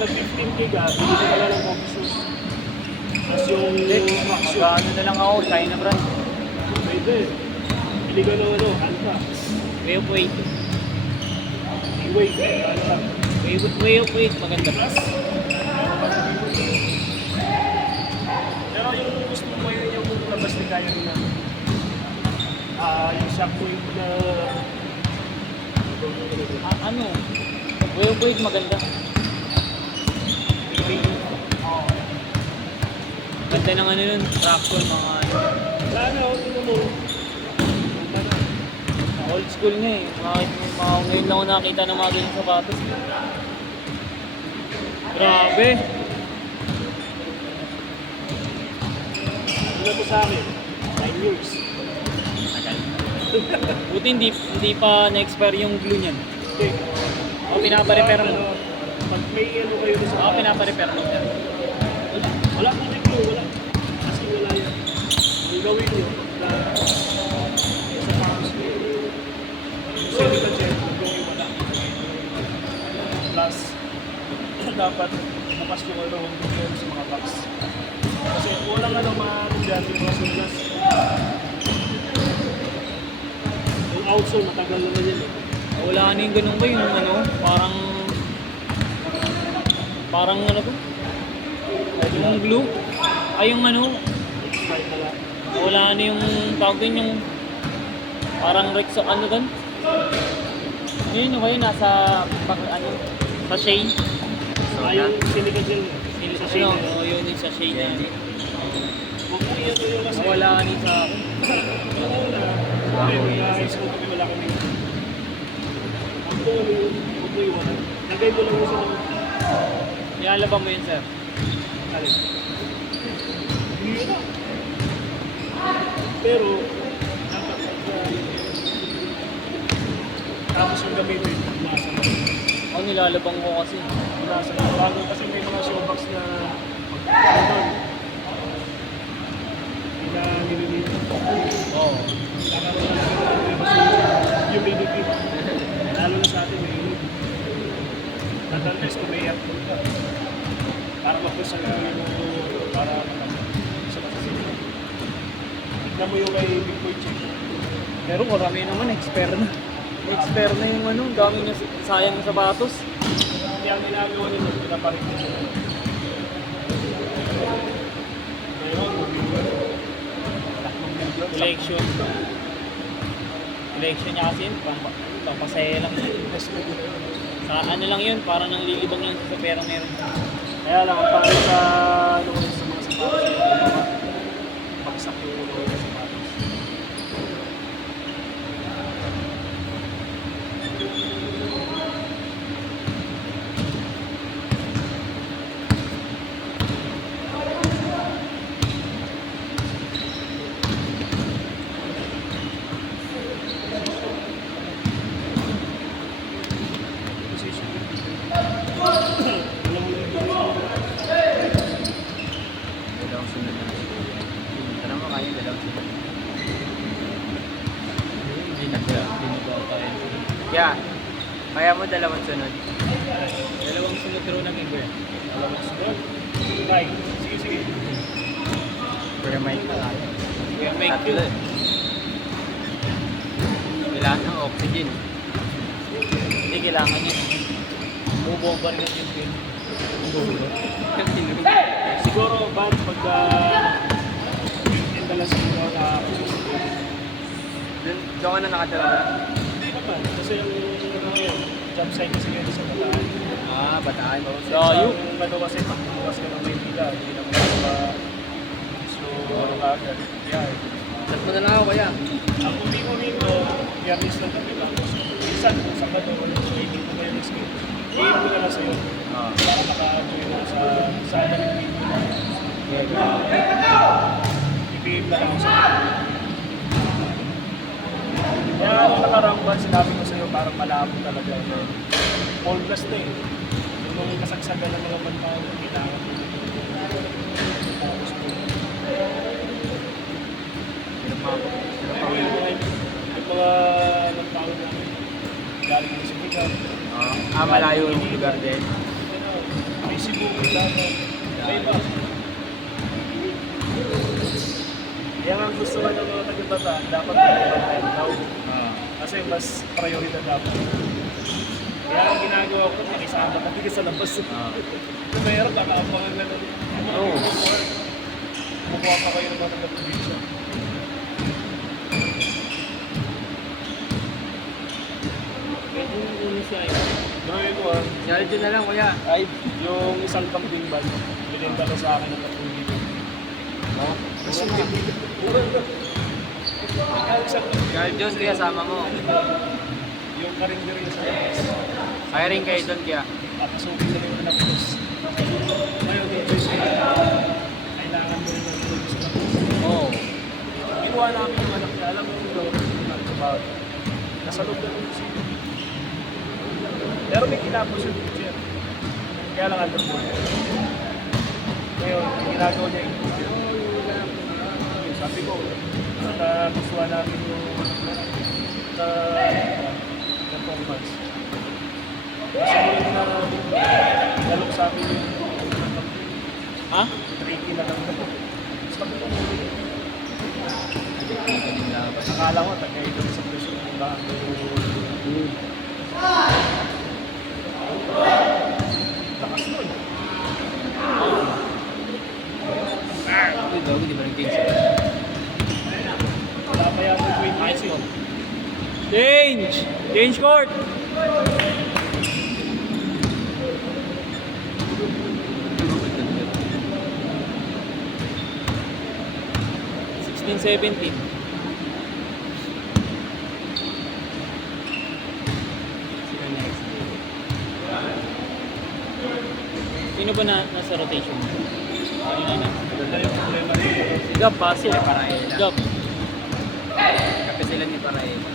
nag 15K ka, hindi ka wala ng coffee shoes. Tapos yung Mag-ano na lang ako, China brand. pwede. Pili ka ng Alpha. Way of weight. Wait, Alpha. Way of weight, maganda. Pero yung gusto mo yun yung labas ni kaya nila. Yung shockwave na... Ano? Way of weight, maganda. Ganda ng ano yun, traction, mga ano. Wala na, tingnan mo. Old school nga eh. Ngayon lang ako nakita ng mga ganyan sapatos. Grabe. Ano to sa akin? 9 years. Buti hindi pa na-expire yung glue niyan. Okay. O pinapa-repair mo. Pag may ano kayo sa... O pinapa-repair mo. Wala po rin yun, wala. Kasi wala yan. Ang gawin nyo, sa parents nyo, yung silica gel, yung wala. Plus, dapat bukas yung around doon sa mga box. Kasi walang ano maaaring dyan yung mga sulas. Yung outsole, matagal naman yan eh. Wala na yung ganun ba yung ano, parang ano to? Yung glue? Ay yung ano, Expired na lang. wala na yung tawag din yung parang Rexo, ano doon? Yun yung kayo nasa, ano, sa shade. Yung silica gel sa shade Ano, na yun. yun yung sa shade na yun. Huwag mo yun yung kasi. Wala na sa akin. Yung una, mag-high school kami, wala kami. Huwag mo iwan. Lagay mo lang mo sa mga Ilalaba mo yun, sir. alin. Hindi na. Pero, dapat tapos yung gamitin, nasa na. Ako nilalabang ko kasi. Nasa na. Bago kasi may mga showbox na ano hindi na nililito. Oo. Humidity. Lalo na sa atin may humidity. Unless kung may aircon ka. Para mapusan ka mo para sa masasili. Tignan mo yung kay Big Boy Chick. Pero marami naman, expert na. Expert na yung ano, dami na sayang na sapatos. Hindi ang ginagawa nila, pinaparin nila. Ngayon, Collection. Collection niya kasi yun, pampasaya lang. Sa ano lang yun, para nang lilibang lang sa pera meron. kaya lang, para sa ano sa mga sapatos, bagsak yung ulo ng sapatos. Dalawang sunod na. Tanong mo kayo, dalawang sunod. Hindi na siya. Yeah. Kaya mo dalawang sunod. Dalawang sunod ro ng iba. Right. Sige, sige. Pero may kalaya. Kaya make Tatlo you. eh. Kailangan ng oxygen. Hindi kailangan yun. Bubomba rin yung yun. Yung tinurog. Siguro, bad pagka yung dala siguro na Doon ka na nakatira na? hindi naman. Kasi yung job site kasi ngayon sa Bataan. Ah, Bataan. Layo. Yung ano kasi, pagbukas ka ng Maynila, hindi naman ba so, ano ka agad. Yeah. Chat mo na lang ako kaya. Ang umi-umi ko, Biyernes lang kami lang. Minsan, kung Sabado, hindi ko kayo na-skip. I-aim ko na lang sa'yo. Ah. Para maka-join ako sa dalit video. I-aim na lang ako sa'yo. Kaya nung nakarang buwan, sinabi ko sa'yo, parang malabo talaga. All plus na eh. Yung kasagsagan ng mga bantao, kailangan mo. Focus mo. Yung mga anong taon namin, galing na sa Bigan. Malayo yung lugar din. May Cebu, dapat. May iba. Kaya nga ang gusto nga ng mga taga-Bataan, dapat may tao. Kasi mas prioridad dapat. Kaya ang ginagawa ko, nakisama kami sa labas. Mayroon, baka abangan na lang. Oo. Kumukuha pa kayo ng mga taga-probinsya. Pwede yung ulo siya eh. Gawin ko Si Aljo na lang, kuya. Ay, yung isang kambing bag, binenta ko sa akin ng 3 kilo. no? Kasi hindi ko. Si Aljo, kuya, sama mo. Yung karinderi sa labas. Kaya rin kayo doon, kuya. Papasukin na rin na pulos. Ngayon, dito siya. Kailangan mo rin ng pulos sa labas. Oo. Ginawa namin yung anak niya. Alam mo yung gawin ko ng trabaho. Nasa loob na rin siya. Pero may kinapos yung teacher. Kaya lang underboard. Ngayon, ang ginagawa niya yung teacher. Sabi ko, gustuhan namin yung performance. Kasi muli na galok sa amin yung Ha? tricky na lang. Sabi ko, Galing laban. akala ko, tagay sa presyo ng bahan. Lakas nun. Uy, bago, di ba nag-change siya? Wala pa yata yung 20 Nice eh. one. Change! Change court! Sixteen, 17. Sino next? Sino ba nasa rotation? Ano na? Ganda yung problema dito. Si Gab, paso. Paraela. Gab. Kape sila ni Paraela.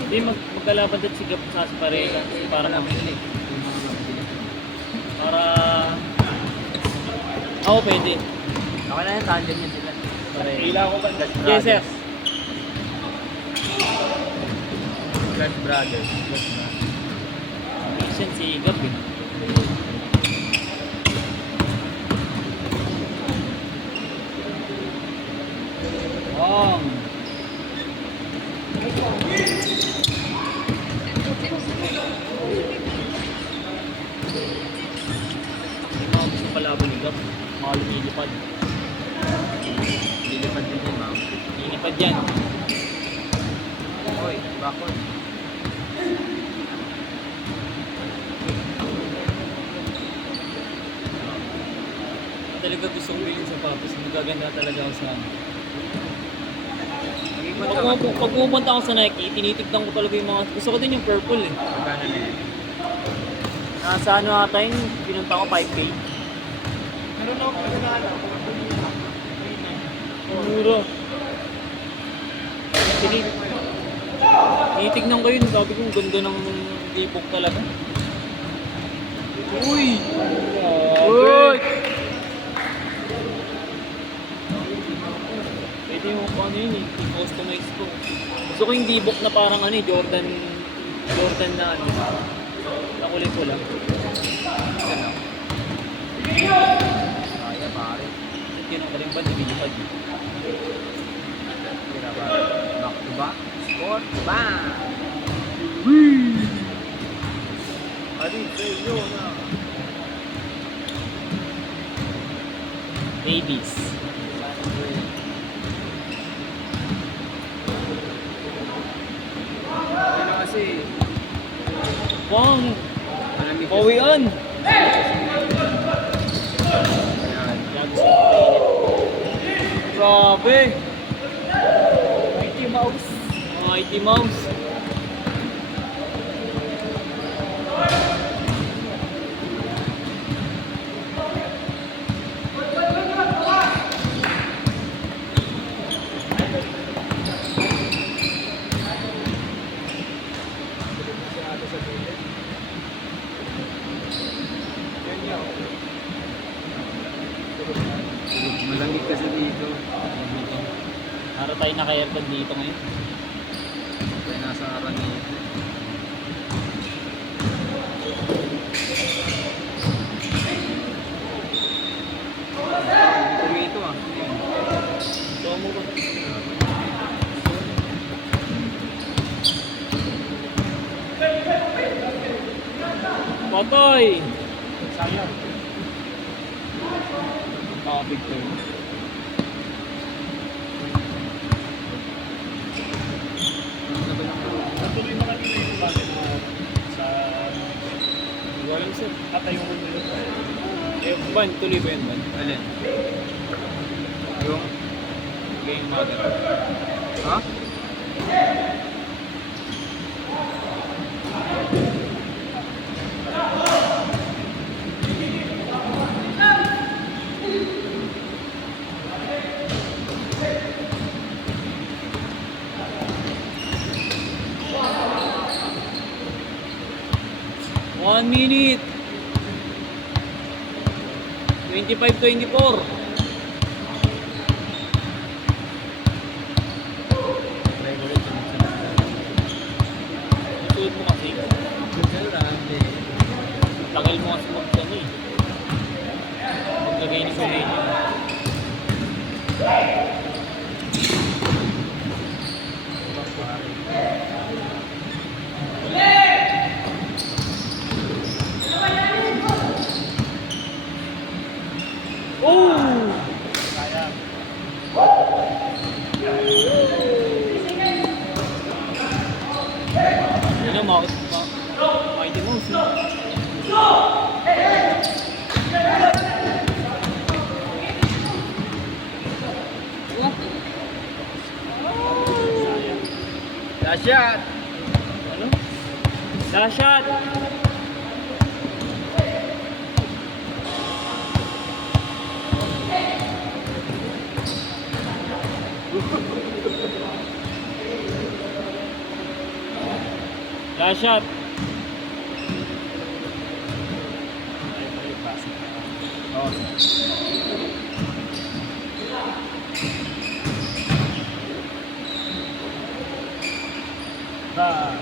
Hindi, magkalaban din si Gab sa Parela. Para Wala kami. mahilig. Yung mga mabili. Para... Ako pwede. Ako na yung tandem niya sila. Parela. Kailangan ko ba? Yes, sir. Blood Brothers. Mission si Gab eh. Wong. Hindi mga gusto palaban ni Gab. Mga lumilipad. Lilipad din yun, ma'am. Lilipad yan. Hoy, bakod. Talaga gustong bilhin sa Papis. Magaganda talaga ako sa ano. Mag-ikot Pag, ka, ma'am. pag pumunta ako sa Nike, tinitignan ko talaga yung mga... Gusto ko din yung purple eh. Magkano na yan? Nasa ano ata yung pinunta ko 5K. Meron ako pinagkala. Mura. Tinitignan ko yun. Sabi ko, ang ganda ng dipok talaga. Uy! Uy! Pwede yung ano yun eh. I-customize ko. Gusto ko yung dibok na parang ano eh. Jordan na ano. Nakulay ko lang. Ano? Kaya, pare. At yun ang kalimba, nabilipad. Tira ba? Back to back. Sport ba? Adi, sa'yo na. Babies. Ano kasi? Wow! Malamig kasi. Pawian! Ayan. Grabe! Mighty Mouse! Mighty Mouse! Malamig kasi dito. Para tayo naka-aircon dito ngayon. Kaya nasa Arangito. boy! Sayang. Big turn. Natuloy mo kanina yung bakit mo sa... Hindi ko alam sir. Atay mo nila. Eh, ban, tuloy ba yun, ban? Alin? Yung? Game mother. Ha? One minute. 25-24. Try ko rin sunod-sunod. Susunod mo kasi. Sunod lang, hindi. Tagal mo kasi mag-ano eh. Maglagay ni Kulenyo. Oh! Sayang. Yun na, Mighty Mouse. Last shot! Ano? Last shot! Last shot! Ayun na yung basic. Oh. Ba.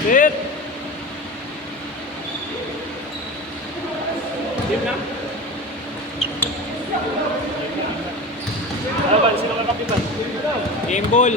Sit! Team na. Ano ba? Sino ka kapitan? Game ball!